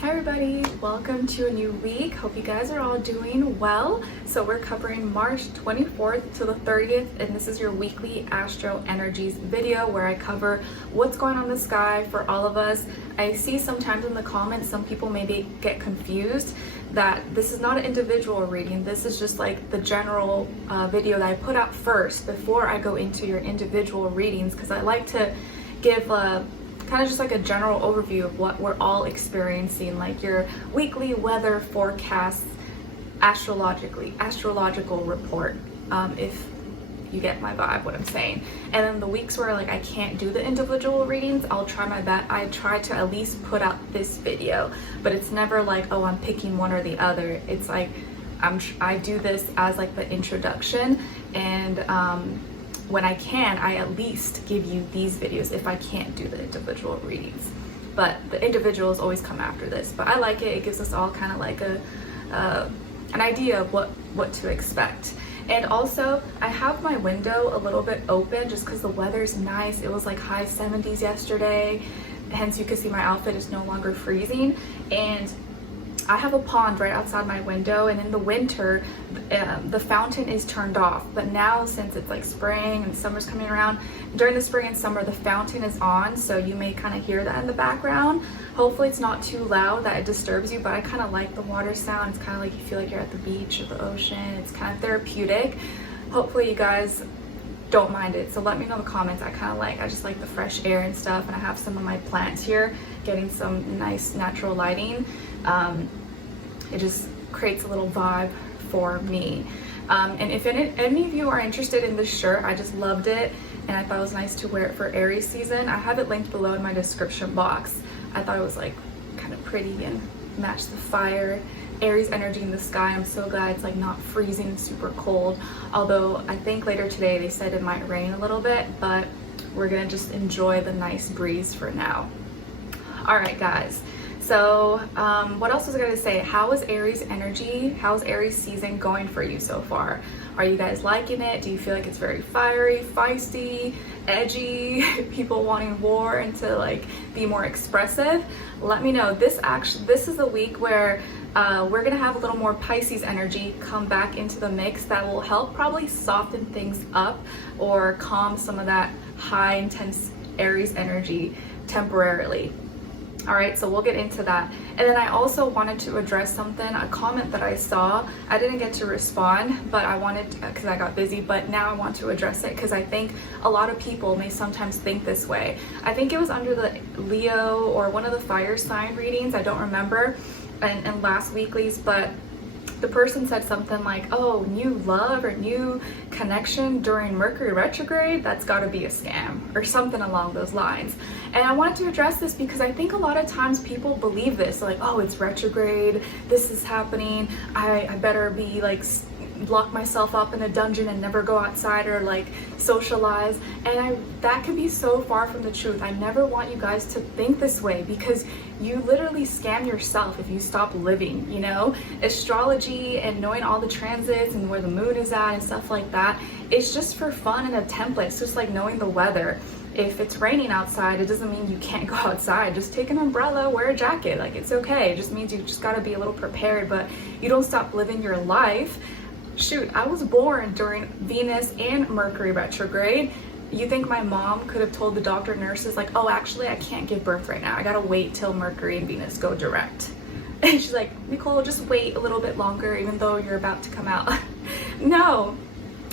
Hi everybody, welcome to a new week. Hope you guys are all doing well. So we're covering March 24th to the 30th, and this is your weekly Astro Energies video where I cover what's going on in the sky for all of us. I see sometimes in the comments some people maybe get confused that this is not an individual reading. This is just like the general video that I put out first before I go into your individual readings, because I like to give kind of just like a general overview of what we're all experiencing, like your weekly weather forecast, astrological report, if you get my vibe, what I'm saying. And then the weeks where like I can't do the individual readings, I'll try my best. I try to at least put out this video, but it's never like, oh, I'm picking one or the other. It's like I do this as like the introduction, and when I can, I at least give you these videos if I can't do the individual readings. But the individuals always come after this. But I like it. It gives us all kind of like an idea of what to expect. And also, I have my window a little bit open just because the weather's nice. It was like high 70s yesterday. Hence, you can see my outfit is no longer freezing. And I have a pond right outside my window, and in the winter the fountain is turned off, but now since it's like spring and summer's coming around, during the spring and summer the fountain is on, so you may kind of hear that in the background. Hopefully it's not too loud that it disturbs you, but I kind of like the water sound. It's kind of like you feel like you're at the beach or the ocean. It's kind of therapeutic. Hopefully you guys don't mind it, so let me know in the comments. I just like the fresh air and stuff, and I have some of my plants here getting some nice natural lighting. It just creates a little vibe for me. And if any of you are interested in this shirt, I just loved it and I thought it was nice to wear it for Aries season. I have it linked below in my description box. I thought it was like kind of pretty and matched the fire, Aries energy in the sky. I'm so glad it's like not freezing and super cold. Although I think later today they said it might rain a little bit, but we're gonna just enjoy the nice breeze for now. All right, guys. So what else was I going to say? How is Aries energy? How's Aries season going for you so far? Are you guys liking it? Do you feel like it's very fiery, feisty, edgy, people wanting war and to like be more expressive? Let me know. This is a week where we're going to have a little more Pisces energy come back into the mix that will help probably soften things up or calm some of that high intense Aries energy temporarily. All right, so we'll get into that. And then I also wanted to address something, a comment that I saw. I didn't get to respond, but I wanted to, because I got busy, but now I want to address it because I think a lot of people may sometimes think this way. I think it was under the Leo or one of the fire sign readings, I don't remember, and last weekly's, but the person said something like, oh, new love or new connection during Mercury retrograde, that's got to be a scam or something along those lines. And I wanted to address this because I think a lot of times people believe this, like, oh, it's retrograde, this is happening, I better be like lock myself up in a dungeon and never go outside or like socialize. And that can be so far from the truth. I never want you guys to think this way, because you literally scam yourself if you stop living, you know? Astrology and knowing all the transits and where the moon is at and stuff like that, it's just for fun and a template. It's just like knowing the weather. If it's raining outside, it doesn't mean you can't go outside. Just take an umbrella, wear a jacket, like it's okay. It just means you just gotta be a little prepared, but you don't stop living your life. Shoot, I was born during Venus and Mercury retrograde. You think my mom could have told the doctor nurses like, oh, actually I can't give birth right now, I gotta wait till Mercury and Venus go direct? And she's like, Nicole, just wait a little bit longer even though you're about to come out. No.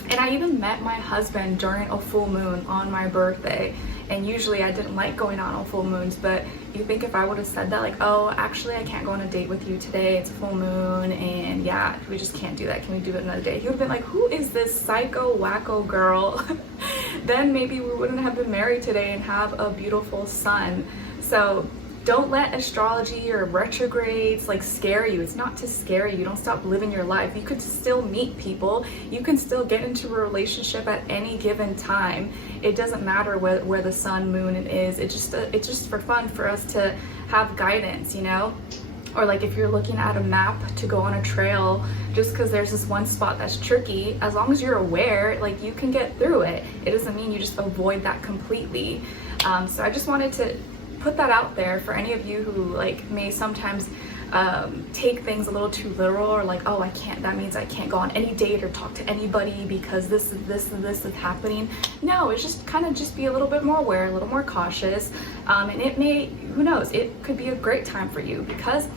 And I even met my husband during a full moon on my birthday. And usually I didn't like going out on full moons, but you think if I would have said that, like, oh, actually I can't go on a date with you today, it's a full moon, and yeah, we just can't do that, can we do it another day? He would have been like, who is this psycho wacko girl? Then maybe we wouldn't have been married today and have a beautiful son. So don't let astrology or retrogrades like scare you. It's not to scare you. Don't stop living your life. You could still meet people. You can still get into a relationship at any given time. It doesn't matter where the sun, moon is. It's just for fun for us to have guidance, you know? Or like if you're looking at a map to go on a trail, just because there's this one spot that's tricky, as long as you're aware, like you can get through it. It doesn't mean you just avoid that completely. So I just wanted to put that out there for any of you who like may sometimes take things a little too literal, or like, oh, I can't, that means I can't go on any date or talk to anybody because this and this is happening. No, it's just kind of just be a little bit more aware, a little more cautious, and it may, who knows, it could be a great time for you, because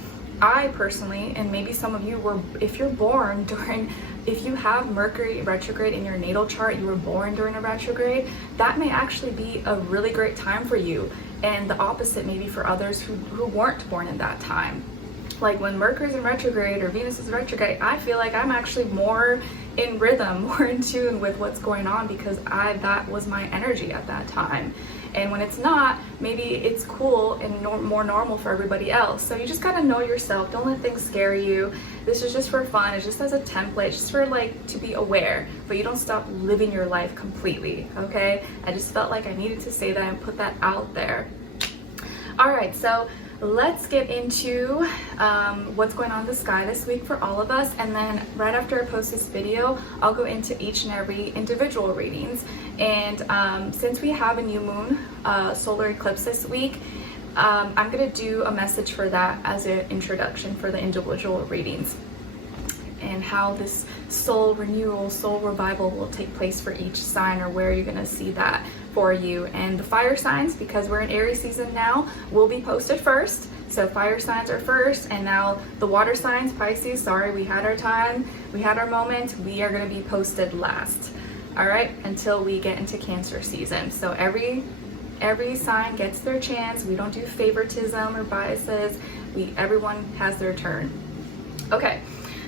I personally, and maybe some of you were, if you're born during, if you have Mercury retrograde in your natal chart, you were born during a retrograde, that may actually be a really great time for you, and the opposite maybe for others who weren't born in that time. Like when Mercury's in retrograde or Venus is retrograde, I feel like I'm actually more in rhythm, more in tune with what's going on, because that was my energy at that time. And when it's not, maybe it's cool and more normal for everybody else. So you just gotta know yourself. Don't let things scare you. This is just for fun. It's just as a template, just for like to be aware, but you don't stop living your life completely, okay? I just felt like I needed to say that and put that out there. All right, so let's get into what's going on in the sky this week for all of us, and then right after I post this video, I'll go into each and every individual readings. And since we have a new moon solar eclipse this week, I'm gonna do a message for that as an introduction for the individual readings, and how this soul renewal, soul revival will take place for each sign, or where you're gonna see that for you. And the fire signs, because we're in Aries season now, will be posted first. So fire signs are first, and now the water signs, Pisces, sorry, we had our time, we had our moment, we are gonna be posted last. All right, until we get into Cancer season. So every sign gets their chance. We don't do favoritism or biases. Everyone has their turn. Okay,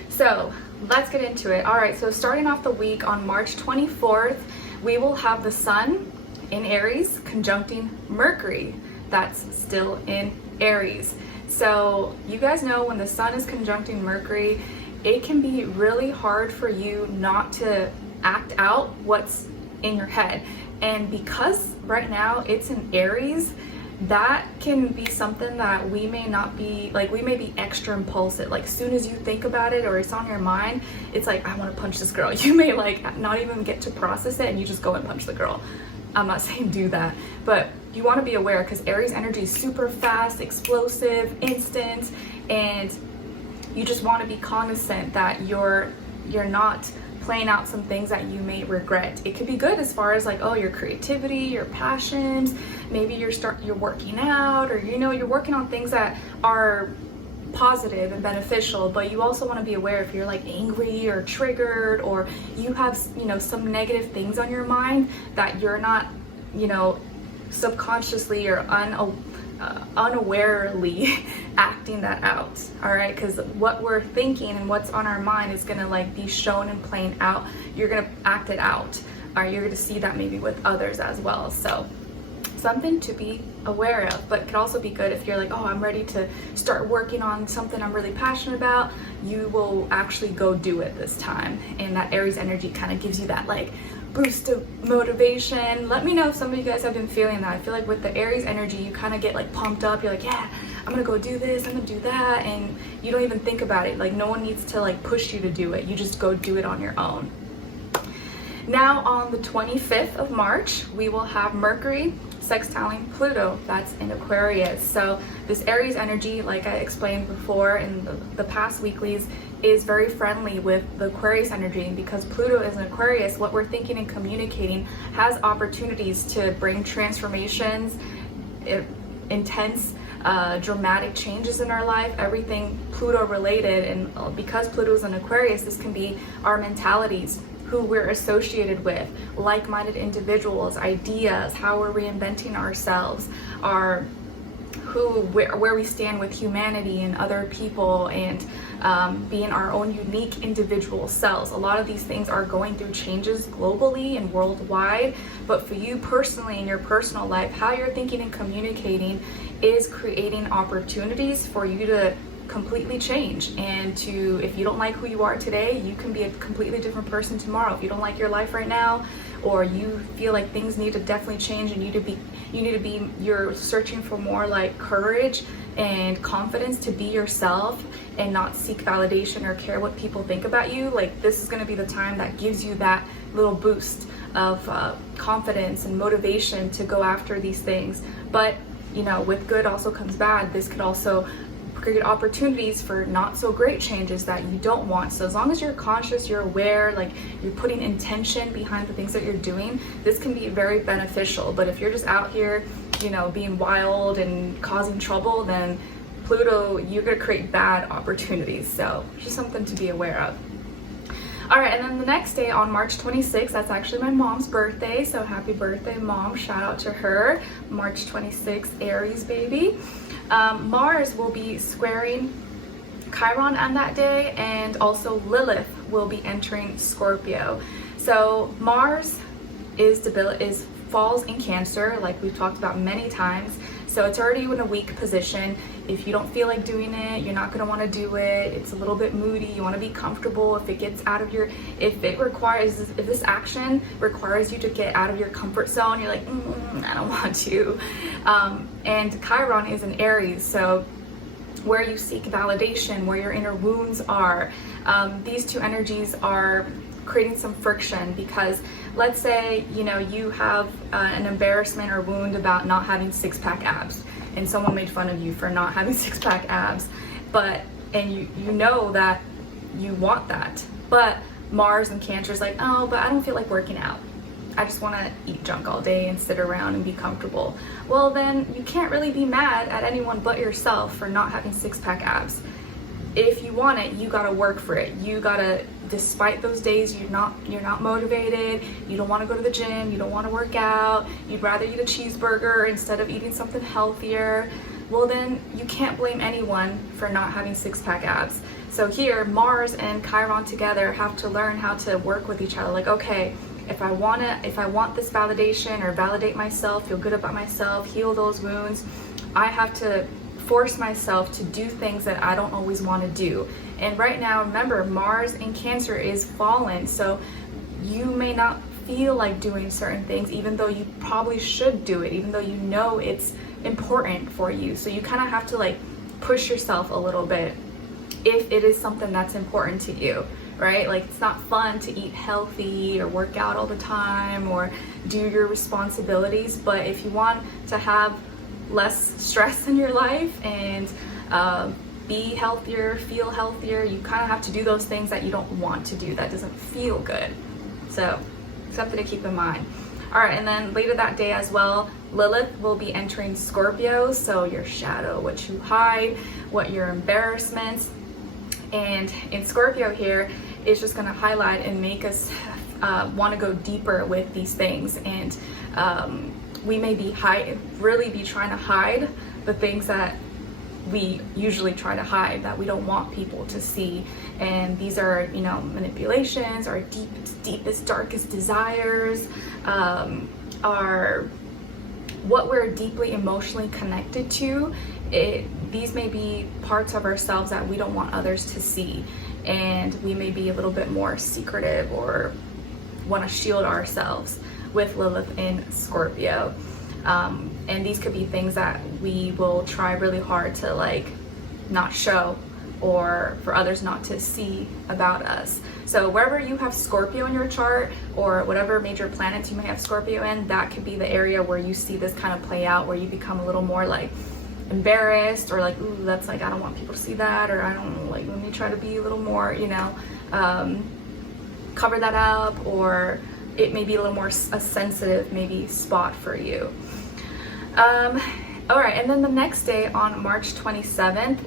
so let's get into it. All right, so starting off the week on March 24th, we will have the sun in Aries conjuncting Mercury. That's still in Aries. So you guys know when the sun is conjuncting Mercury, it can be really hard for you not to act out what's in your head. And because right now it's in Aries, that can be something that we may not be, like we may be extra impulsive. Like as soon as you think about it or it's on your mind, it's like, I want to punch this girl. You may like not even get to process it and you just go and punch the girl. I'm not saying do that, but you want to be aware, because Aries energy is super fast, explosive, instant, and you just want to be cognizant that you're not playing out some things that you may regret. It could be good as far as like, oh, your creativity, your passions, maybe you're working out, or you're working on things that are positive and beneficial. But you also want to be aware if you're like angry or triggered, or you have some negative things on your mind, that you're not subconsciously or unawarely acting that out. All right, because what we're thinking and what's on our mind is gonna like be shown and playing out. You're gonna act it out, or you're gonna see that maybe with others as well. So something to be aware of. But it could also be good if you're like, oh, I'm ready to start working on something I'm really passionate about. You will actually go do it this time, and that Aries energy kind of gives you that like boost of motivation. Let me know if some of you guys have been feeling that. I feel like with the Aries energy, you kind of get like pumped up. You're like, yeah, I'm gonna go do this, I'm gonna do that, and you don't even think about it. Like no one needs to like push you to do it. You just go do it on your own. Now on the 25th of March, we will have Mercury sextiling Pluto. That's in Aquarius. So this Aries energy, like I explained before in the past weeklies, is very friendly with the Aquarius energy, because Pluto is in Aquarius. What we're thinking and communicating has opportunities to bring transformations, intense, dramatic changes in our life, everything Pluto related. And because Pluto is in Aquarius, this can be our mentalities, who we're associated with, like-minded individuals, ideas, how we're reinventing ourselves, where we stand with humanity and other people, and being our own unique individual selves. A lot of these things are going through changes globally and worldwide, but for you personally in your personal life, how you're thinking and communicating is creating opportunities for you to completely change. And if you don't like who you are today, you can be a completely different person tomorrow. If you don't like your life right now, or you feel like things need to definitely change, and you're searching for more like courage and confidence to be yourself and not seek validation or care what people think about you, like this is going to be the time that gives you that little boost of confidence and motivation to go after these things. But you know, with good also comes bad. This could also create opportunities for not so great changes that you don't want. So as long as you're conscious, you're aware, like you're putting intention behind the things that you're doing, this can be very beneficial. But if you're just out here, you know, being wild and causing trouble, then Pluto, you're gonna create bad opportunities. So just something to be aware of. All right, and then the next day on March 26th, that's actually my mom's birthday. So happy birthday, Mom. Shout out to her. March 26th, Aries baby. Mars will be squaring Chiron on that day, and also Lilith will be entering Scorpio. So Mars falls in Cancer, like we've talked about many times. So it's already in a weak position. If you don't feel like doing it, you're not gonna wanna do it. It's a little bit moody, you wanna be comfortable. If this action requires you to get out of your comfort zone, you're like, I don't want to. And Chiron is in Aries, so where you seek validation, where your inner wounds are, these two energies are creating some friction, because let's say, you know, you have an embarrassment or wound about not having six-pack abs, and someone made fun of you for not having six-pack abs, and you know that you want that, but Mars and Cancer is like, oh, but I don't feel like working out. I just want to eat junk all day and sit around and be comfortable. Well, then you can't really be mad at anyone but yourself for not having six-pack abs. If you want it, you gotta work for it. You gotta, despite those days you're not motivated, you don't want to go to the gym, you don't want to work out, you'd rather eat a cheeseburger instead of eating something healthier, well then you can't blame anyone for not having six-pack abs. So here, Mars and Chiron together have to learn how to work with each other. Like, okay, if I want this validation or validate myself, feel good about myself, heal those wounds, I have to force myself to do things that I don't always want to do. And right now, remember, Mars in Cancer is fallen, so you may not feel like doing certain things, even though you probably should do it, even though you know it's important for you. So you kind of have to like push yourself a little bit if it is something that's important to you, right? Like, it's not fun to eat healthy or work out all the time or do your responsibilities, but if you want to have less stress in your life and be healthier, feel healthier, you kind of have to do those things that you don't want to do, that doesn't feel good. So something to keep in mind. All right, and then later that day as well, Lilith will be entering Scorpio, so your shadow, what you hide, what your embarrassments. And in Scorpio here, it's just gonna highlight and make us wanna go deeper with these things. And we may be really be trying to hide the things that we usually try to hide, that we don't want people to see. And these are, you know, manipulations, our deepest, darkest desires, are what we're deeply emotionally connected to. These may be parts of ourselves that we don't want others to see, and we may be a little bit more secretive or want to shield ourselves with Lilith in Scorpio. And these could be things that we will try really hard to like not show, or for others not to see about us. So wherever you have Scorpio in your chart, or whatever major planets you may have Scorpio in, that could be the area where you see this kind of play out, where you become a little more like embarrassed, or like, ooh, that's like, I don't want people to see that, or I don't like, let me try to be a little more, you know, cover that up, or it may be a little more a sensitive maybe spot for you. All right, and then the next day on March 27th,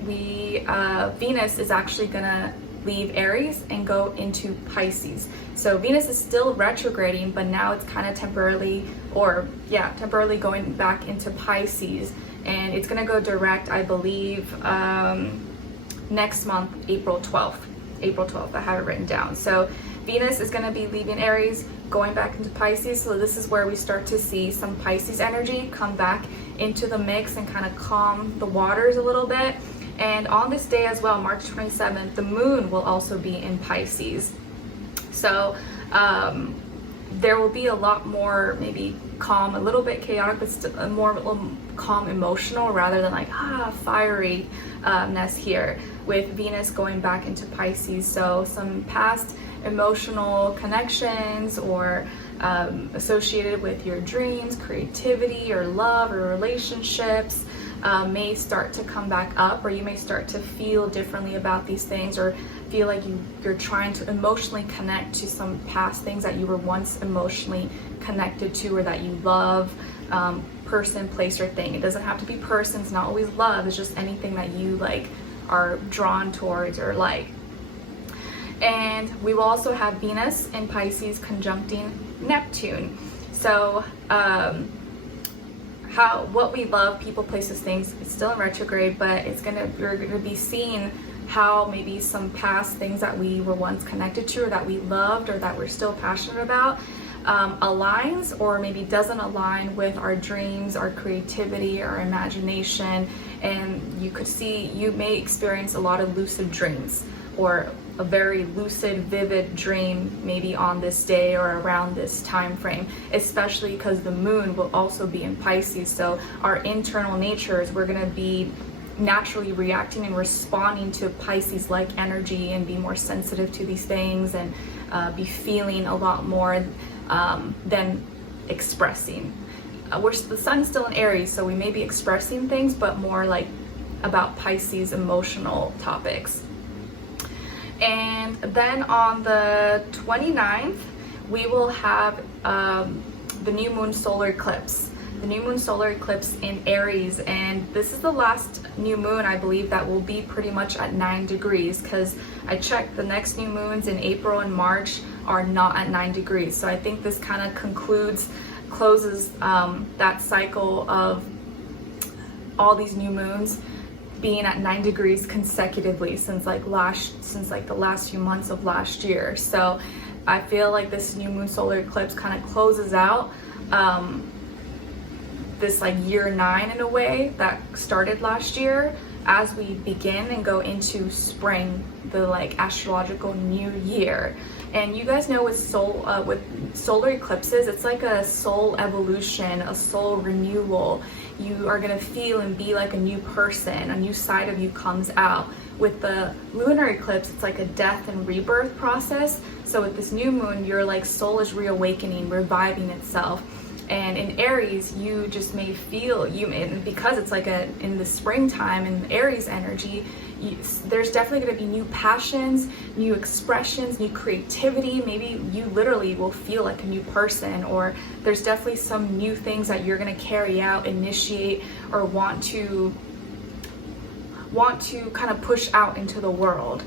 Venus is actually gonna leave Aries and go into Pisces. So Venus is still retrograding, but now it's kind of temporarily going back into Pisces, and it's gonna go direct, I believe, next month, April 12th. I have it written down. So Venus is gonna be leaving Aries, going back into Pisces. So this is where we start to see some Pisces energy come back into the mix and kind of calm the waters a little bit. And on this day as well, March 27th, the moon will also be in Pisces. So there will be a lot more maybe calm, a little bit chaotic, but still a more calm emotional, rather than like fiery-ness here, with Venus going back into Pisces. So some past emotional connections or associated with your dreams, creativity, or love, or relationships may start to come back up, or you may start to feel differently about these things, or feel like you're trying to emotionally connect to some past things that you were once emotionally connected to, or that you love, person, place, or thing. It doesn't have to be person, it's not always love, it's just anything that you like are drawn towards or like. And we will also have Venus in Pisces conjuncting Neptune. So what we love, people, places, things, it's still in retrograde, but we're gonna be seeing how maybe some past things that we were once connected to, or that we loved, or that we're still passionate about, aligns or maybe doesn't align with our dreams, our creativity, our imagination. And you may experience a lot of lucid dreams, or a very lucid, vivid dream maybe on this day or around this time frame, especially because the moon will also be in Pisces. So our internal natures, we're going to be naturally reacting and responding to Pisces-like energy, and be more sensitive to these things, and be feeling a lot more than expressing. The sun is still in Aries, so we may be expressing things, but more like about Pisces emotional topics. And then on the 29th, we will have the new moon solar eclipse. The new moon solar eclipse in Aries, and this is the last new moon, I believe, that will be pretty much at 9 degrees, because I checked the next new moons in April and March are not at 9 degrees. So I think this kind of closes that cycle of all these new moons being at 9 degrees consecutively since like the last few months of last year. So I feel like this new moon solar eclipse kind of closes out this like year 9 in a way that started last year, as we begin and go into spring, the like astrological new year. And you guys know with solar eclipses, it's like a soul evolution, a soul renewal. You are gonna feel and be like a new person, a new side of you comes out. With the lunar eclipse, it's like a death and rebirth process. So with this new moon, your like soul is reawakening, reviving itself. And in Aries, you just may feel, because it's like in the springtime and Aries energy, there's definitely going to be new passions, new expressions, new creativity. Maybe you literally will feel like a new person, or there's definitely some new things that you're going to carry out, initiate, or want to kind of push out into the world.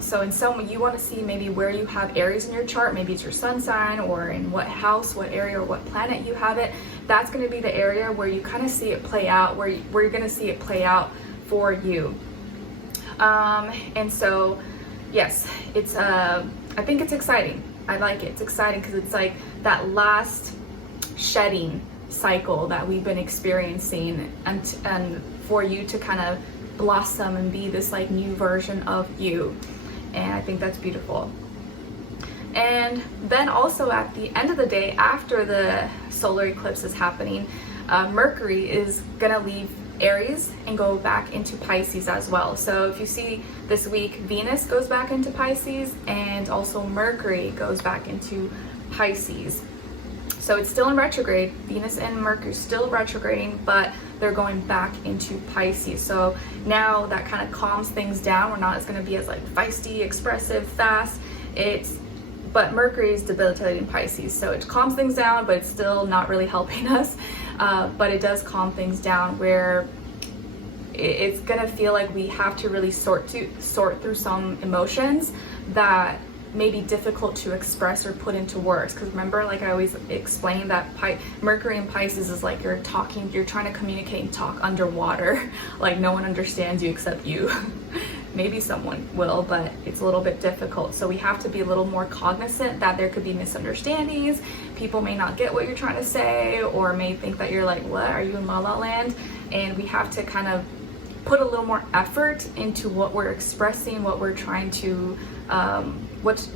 So in some, you want to see maybe where you have Aries in your chart. Maybe it's your sun sign, or in what house, what area, or what planet you have it. That's going to be the area where you kind of see it play out, where you're going to see it play out for you. And so, yes, it's I think it's exciting. I like it. It's exciting because it's like that last shedding cycle that we've been experiencing, and for you to kind of blossom and be this like new version of you. And I think that's beautiful. And then also at the end of the day, after the solar eclipse is happening, Mercury is gonna leave Aries and go back into Pisces as well. So if you see this week, Venus goes back into Pisces, and also Mercury goes back into Pisces. So it's still in retrograde. Venus and Mercury still retrograding, but they're going back into Pisces. So now that kind of calms things down. We're not going to be as like feisty, expressive, fast. But Mercury is debilitating Pisces, so it calms things down, but it's still not really helping us. But it does calm things down, where it's gonna feel like we have to really sort through some emotions that may be difficult to express or put into words. Because remember, like I always explain, that Mercury in Pisces is like you're trying to communicate and talk underwater. Like no one understands you except you. Maybe someone will, but it's a little bit difficult. So we have to be a little more cognizant that there could be misunderstandings. People may not get what you're trying to say, or may think that you're like, what, are you in La La Land? And we have to kind of put a little more effort into what we're expressing, what we're trying to what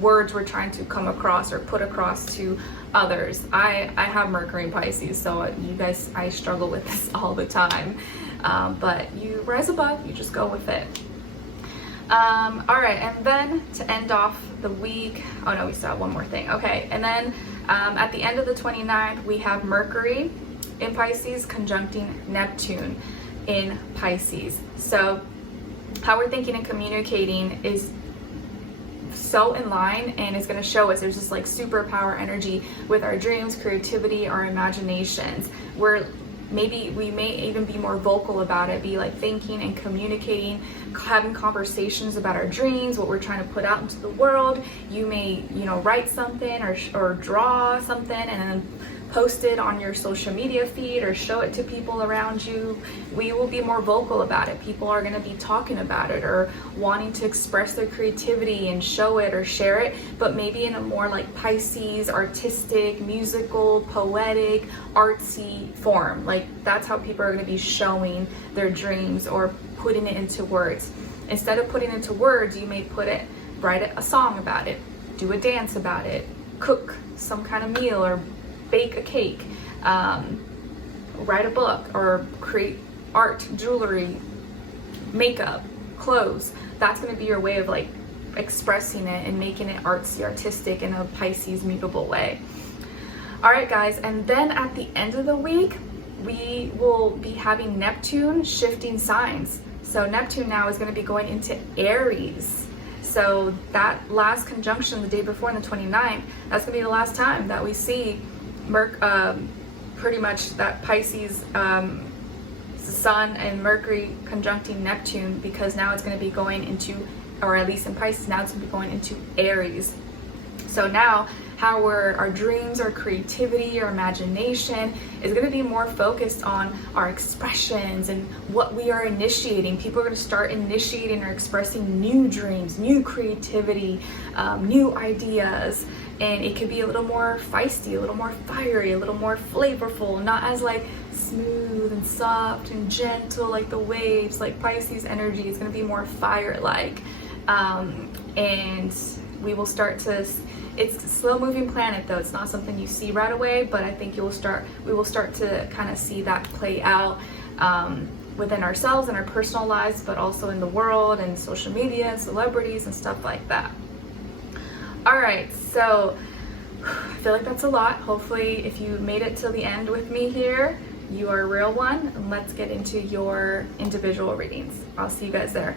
words we're trying to come across or put across to others. I have Mercury in Pisces, so you guys, I struggle with this all the time. But you rise above, you just go with it. All right, and then to end off the week, oh no, we still have one more thing. Okay, and then at the end of the 29th, we have Mercury in Pisces conjuncting Neptune in Pisces. So how we're thinking and communicating is so in line, and it's going to show us there's this like superpower energy with our dreams, creativity, our imaginations. We may even be more vocal about it, be like thinking and communicating, having conversations about our dreams, what we're trying to put out into the world. You may, write something or draw something and then post it on your social media feed or show it to people around you. We will be more vocal about it. People are going to be talking about it or wanting to express their creativity and show it or share it, but maybe in a more like Pisces, artistic, musical, poetic, artsy form. Like that's how people are going to be showing their dreams or putting it into words. Instead of putting it into words, you may write a song about it, do a dance about it, cook some kind of meal or bake a cake, write a book, or create art, jewelry, makeup, clothes. That's going to be your way of like expressing it and making it artsy, artistic in a Pisces mutable way. All right, guys, and then at the end of the week, we will be having Neptune shifting signs. So Neptune now is going to be going into Aries. So that last conjunction the day before on the 29th, that's going to be the last time that we see pretty much that Pisces Sun and Mercury conjuncting Neptune, because now it's going to be going into, or at least in Pisces, now it's going to be going into Aries. So now how our dreams, our creativity, our imagination is going to be more focused on our expressions and what we are initiating. People are going to start initiating or expressing new dreams, new creativity, new ideas. And it could be a little more feisty, a little more fiery, a little more flavorful, not as like smooth and soft and gentle like the waves. Like Pisces energy is going to be more fire-like. And we will start to, it's a slow moving planet though. It's not something you see right away, but I think we will start to kind of see that play out within ourselves and our personal lives, but also in the world and social media and celebrities and stuff like that. All right, so I feel like that's a lot. Hopefully, if you made it till the end with me here, you are a real one. And let's get into your individual readings. I'll see you guys there.